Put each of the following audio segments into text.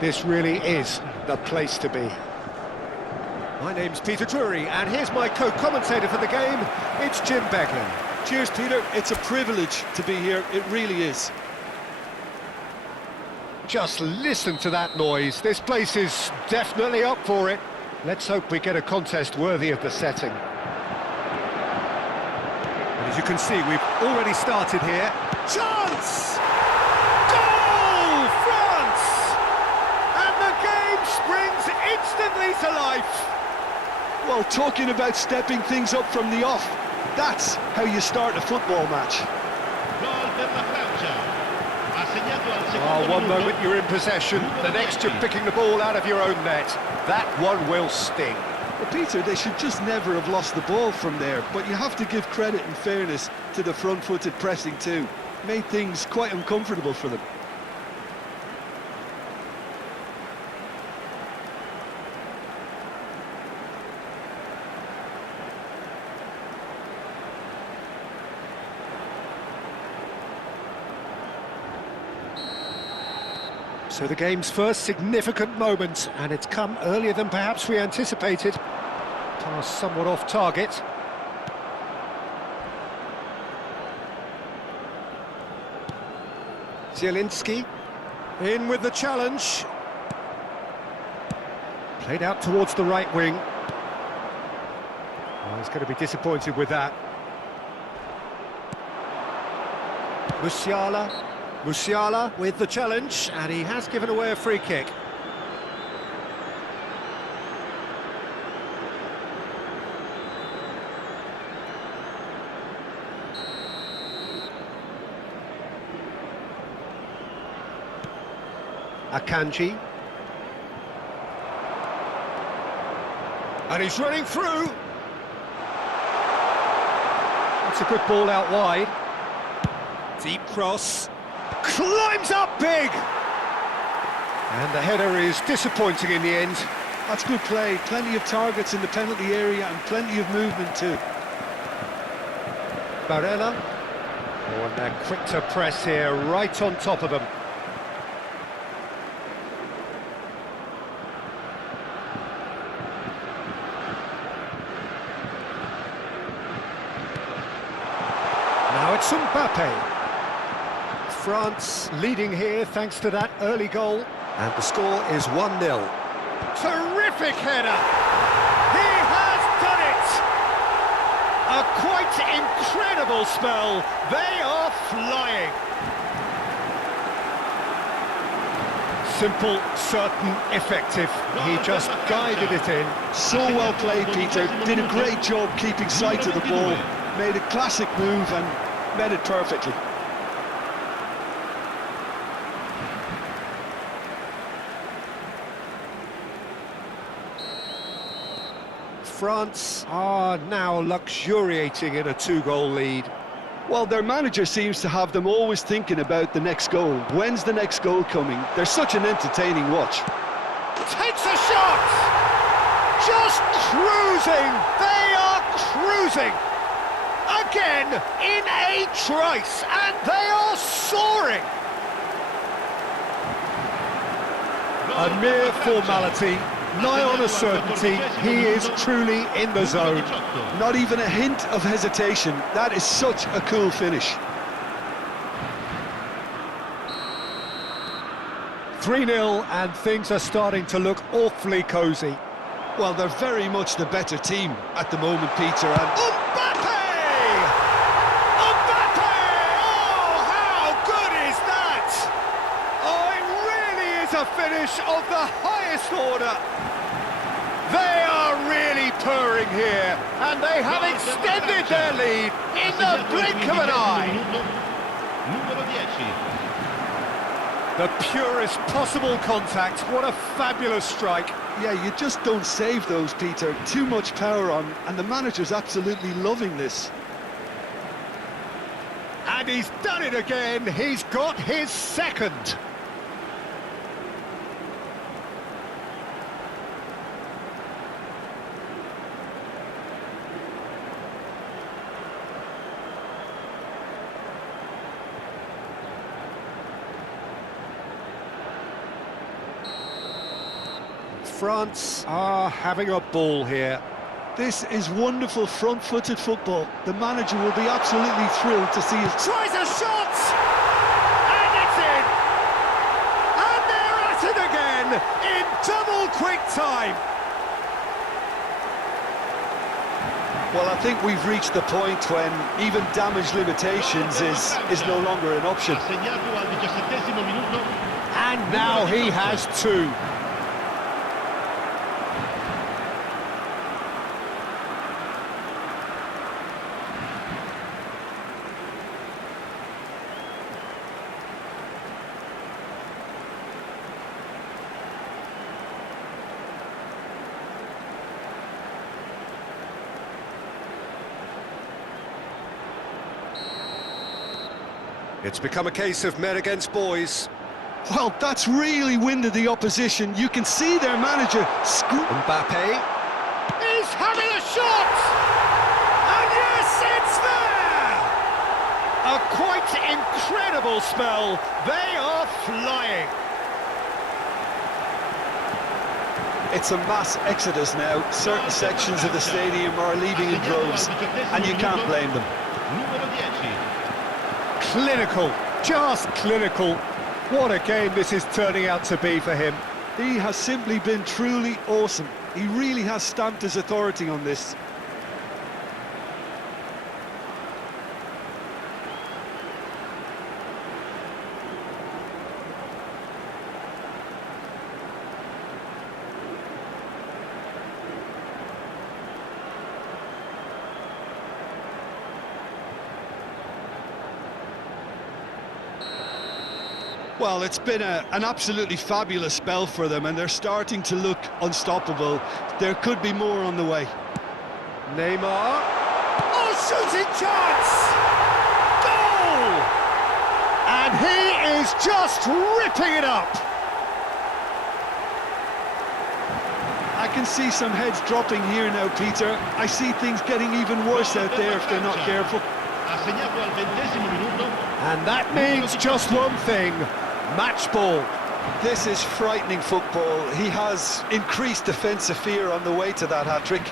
This really is the place to be. My name's Peter Drury, and here's my co-commentator for the game. It's Jim Beglin. Cheers, Peter. It's a privilege to be here. It really is. Just listen to that noise. This place is definitely up for it. Let's hope we get a contest worthy of the setting. And as you can see, we've already started here. Chance! Goal! France! And the game springs instantly to life. Well, talking about stepping things up from the off, that's how you start a football match. Oh, one moment you're in possession, the next you're picking the ball out of your own net. That one will sting. Well, Peter, they should just never have lost the ball from there, but you have to give credit and fairness to the front-footed pressing too. Made things quite uncomfortable for them. So the game's first significant moment, and it's come earlier than perhaps we anticipated. Pass somewhat off target. Zielinski in with the challenge. Played out towards the right wing. Oh, he's going to be disappointed with that. Musiala with the challenge, and he has given away a free kick. Akanji. And he's running through. That's a good ball out wide. Deep cross. Climbs up big! And the header is disappointing in the end. That's good play. Plenty of targets in the penalty area and plenty of movement too. Barella. Oh, and they're quick to press here, right on top of them. Now it's Mbappe. France leading here thanks to that early goal. And the score is 1-0. Terrific header! He has done it! A quite incredible spell. They are flying. Simple, certain, effective. He just guided it in. So well played, Peter. Did a great job keeping sight of the ball. Made a classic move and met it perfectly. France are now luxuriating in a two-goal lead. Well, their manager seems to have them always thinking about the next goal. When's the next goal coming? They're such an entertaining watch. Takes a shot! Just cruising! They are cruising! Again, in a trice, and they are soaring! A mere formality. Nigh on a certainty, he is truly in the zone. Not even a hint of hesitation. That is such a cool finish. 3-0, and things are starting to look awfully cosy. Well, they're very much the better team at the moment, Peter. And Mbappe! Mbappe! Oh, how good is that? Oh, it really is a finish of the highest order. They are really purring here, and they have extended their lead in the blink of an eye. The purest possible contact. What a fabulous strike. yeah, you just don't save those, Peter. Too much power on, and the manager's absolutely loving this. And he's done it again. He's got his second. France are having a ball here. This is wonderful front-footed football. The manager will be absolutely thrilled to see his... Tries a shot! And it's in! And they're at it again in double quick time! Well, I think we've reached the point when even damage limitations is no longer an option. And now he has two. It's become a case of men against boys. Well, that's really winded the opposition. You can see their manager Mbappe is having a shot! And yes, it's there! A quite incredible spell. They are flying. It's a mass exodus now. Certain sections of the stadium are leaving in droves, and you can't blame them. Clinical, just clinical. What a game this is turning out to be for him. He has simply been truly awesome. He really has stamped his authority on this. Well, it's been an absolutely fabulous spell for them, and they're starting to look unstoppable. There could be more on the way. Neymar. Oh, shooting chance! Goal! And he is just ripping it up. I can see some heads dropping here now, Peter. I see things getting even worse out there if they're not careful. And that means just one thing. Match ball. This is frightening football. He has increased defensive fear on the way to that hat-trick.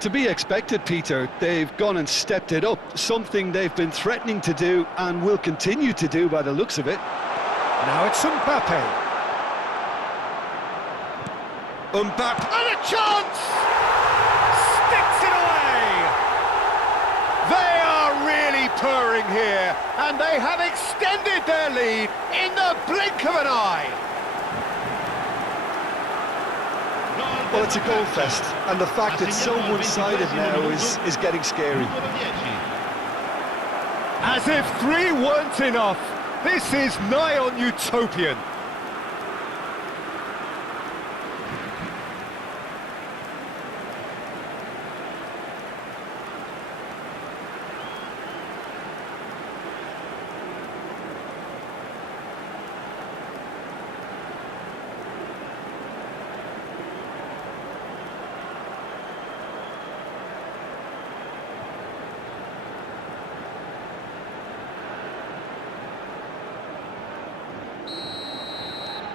To be expected, Peter. They've gone and stepped it up, something they've been threatening to do and will continue to do by the looks of it. Now it's Mbappe. Mbappe, and a chance! Sticks it away! They are really purring here, and they have extended their lead in the blink of an eye. Well, it's a goal fest, and the fact it's so one-sided now is getting scary. As if three weren't enough, this is nigh on utopian.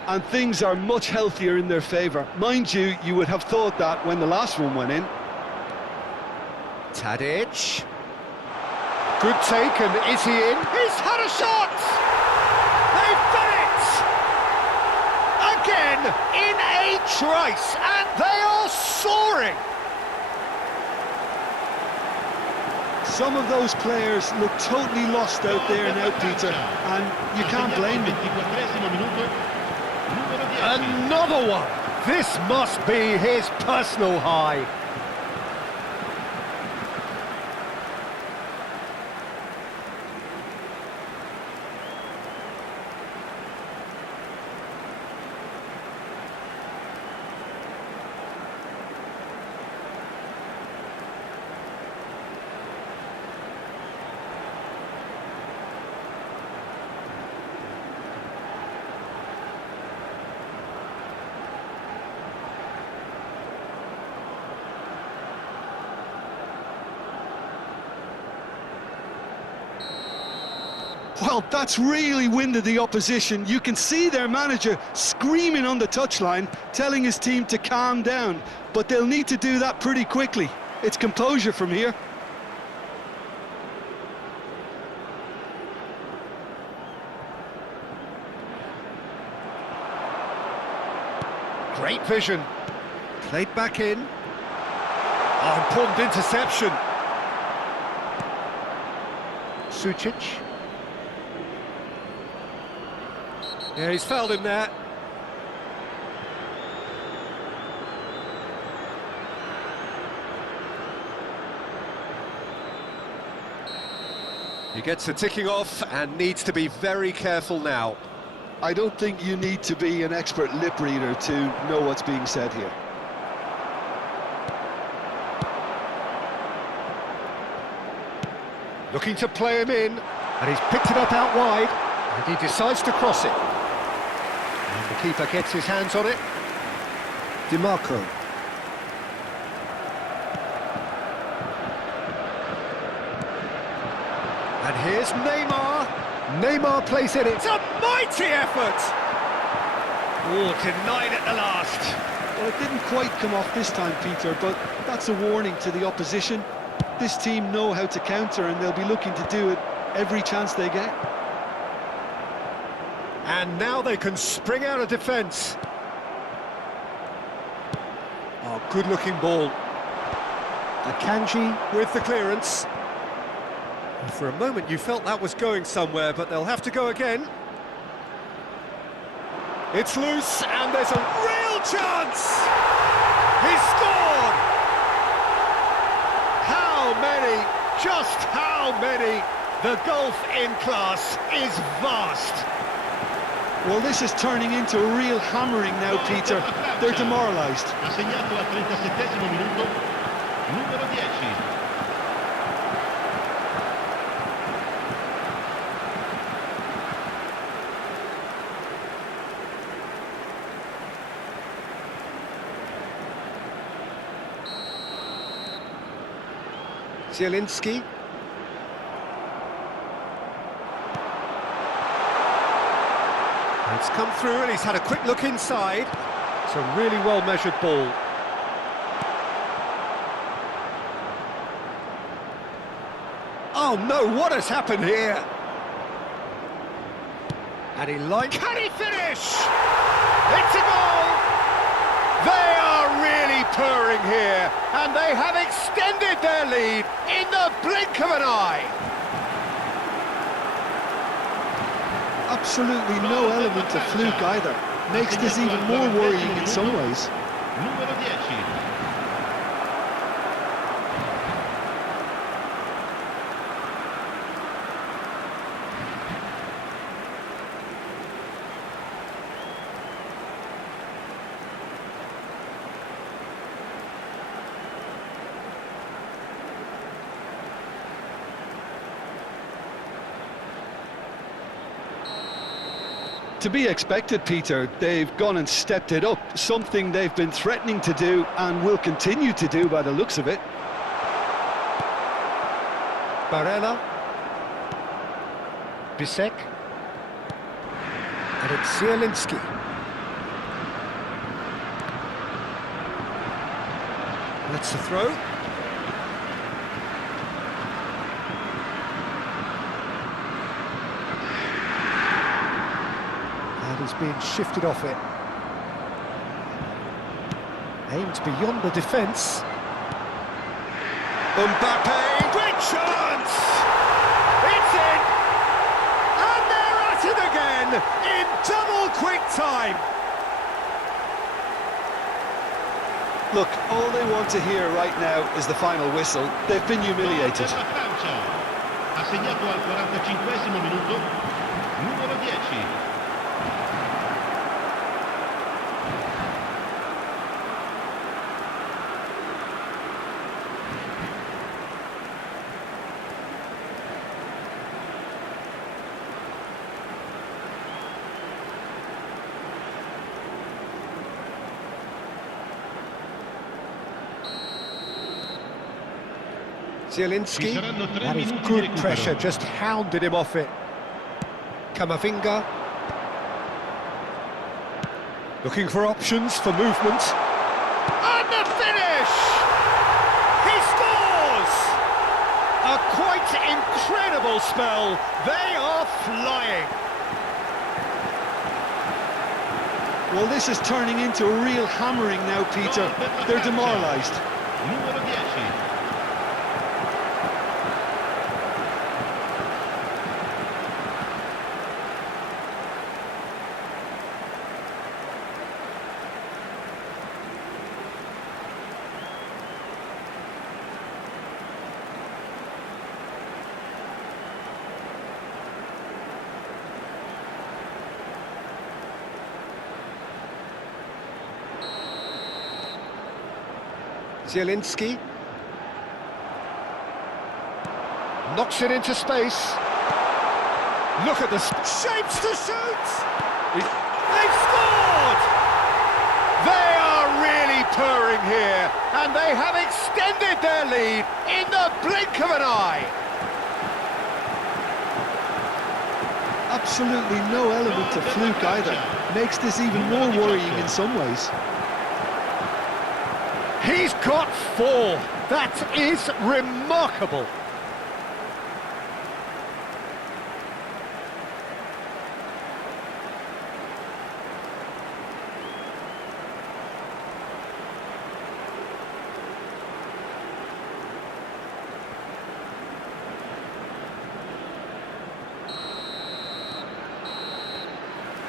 And things are much healthier in their favour. Mind you, you would have thought that when the last one went in. Tadic. Good take, and is he in? He's had a shot! They've done it! Again, in a trice, and they are soaring! Some of those players look totally lost out there now, Peter, and you can't blame them. Another one! This must be his personal high. Well, that's really winded the opposition. You can see their manager screaming on the touchline, telling his team to calm down. But they'll need to do that pretty quickly. It's composure from here. Great vision. Played back in. Oh, important interception. Sucic. Yeah, he's fouled him there. He gets the ticking off and needs to be very careful now. I don't think you need to be an expert lip reader to know what's being said here. Looking to play him in, and he's picked it up out wide, and he decides to cross it. And the keeper gets his hands on it. DiMarco. And here's Neymar. Neymar plays it. It's a mighty effort! Oh, denied at the last. Well, it didn't quite come off this time, Peter, but that's a warning to the opposition. This team know how to counter, and they'll be looking to do it every chance they get. And now they can spring out of defence. Oh, good-looking ball. Akanji with the clearance. And for a moment you felt that was going somewhere, but they'll have to go again. It's loose, and there's a real chance! He scored! How many? Just how many? The gulf in class is vast. Well, this is turning into a real hammering now, Peter. They're demoralised. Ha segnato al 37esimo minuto, numero 10. Zielinski. It's come through and he's had a quick look inside. It's a really well-measured ball. Oh no, what has happened here? And he can he finish? It's a goal! They are really purring here, and they have extended their lead in the blink of an eye. Absolutely no element of fluke either. Makes this even more worrying in some ways. Numero 10. To be expected, Peter. They've gone and stepped it up, something they've been threatening to do and will continue to do by the looks of it. Barella. Bisek. And it's Zielinski. That's the throw. He's being shifted off it. Aimed beyond the defence. Mbappe, great chance! It's in! And they're at it again in double quick time. Look, all they want to hear right now is the final whistle. They've been humiliated. Ha segnato al 45esimo minuto, numero 10. Zielinski, that is good pressure, just hounded him off it. Camavinga. Looking for options for movement. And the finish! He scores! A quite incredible spell. They are flying. Well, this is turning into a real hammering now, Peter. They're demoralised. Numero 10. Zielinski knocks it into space. Look at the shapes to shoot. They've scored. They are really purring here, and they have extended their lead in the blink of an eye. Absolutely no element of fluke either. Makes this even more worrying in some ways. He's got 4. That is remarkable.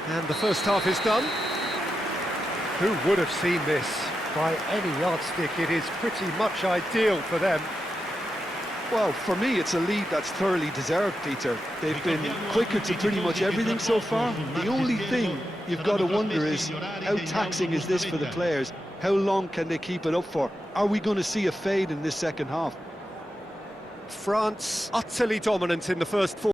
And the first half is done. Who would have seen this? By any yardstick, it is pretty much ideal for them. Well, for me, it's a lead that's thoroughly deserved, Peter. They've been quicker to pretty much everything so far. The only thing you've got to wonder is, how taxing is this for the players? How long can they keep it up for? Are we going to see a fade in this second half? France utterly dominant in the first 4.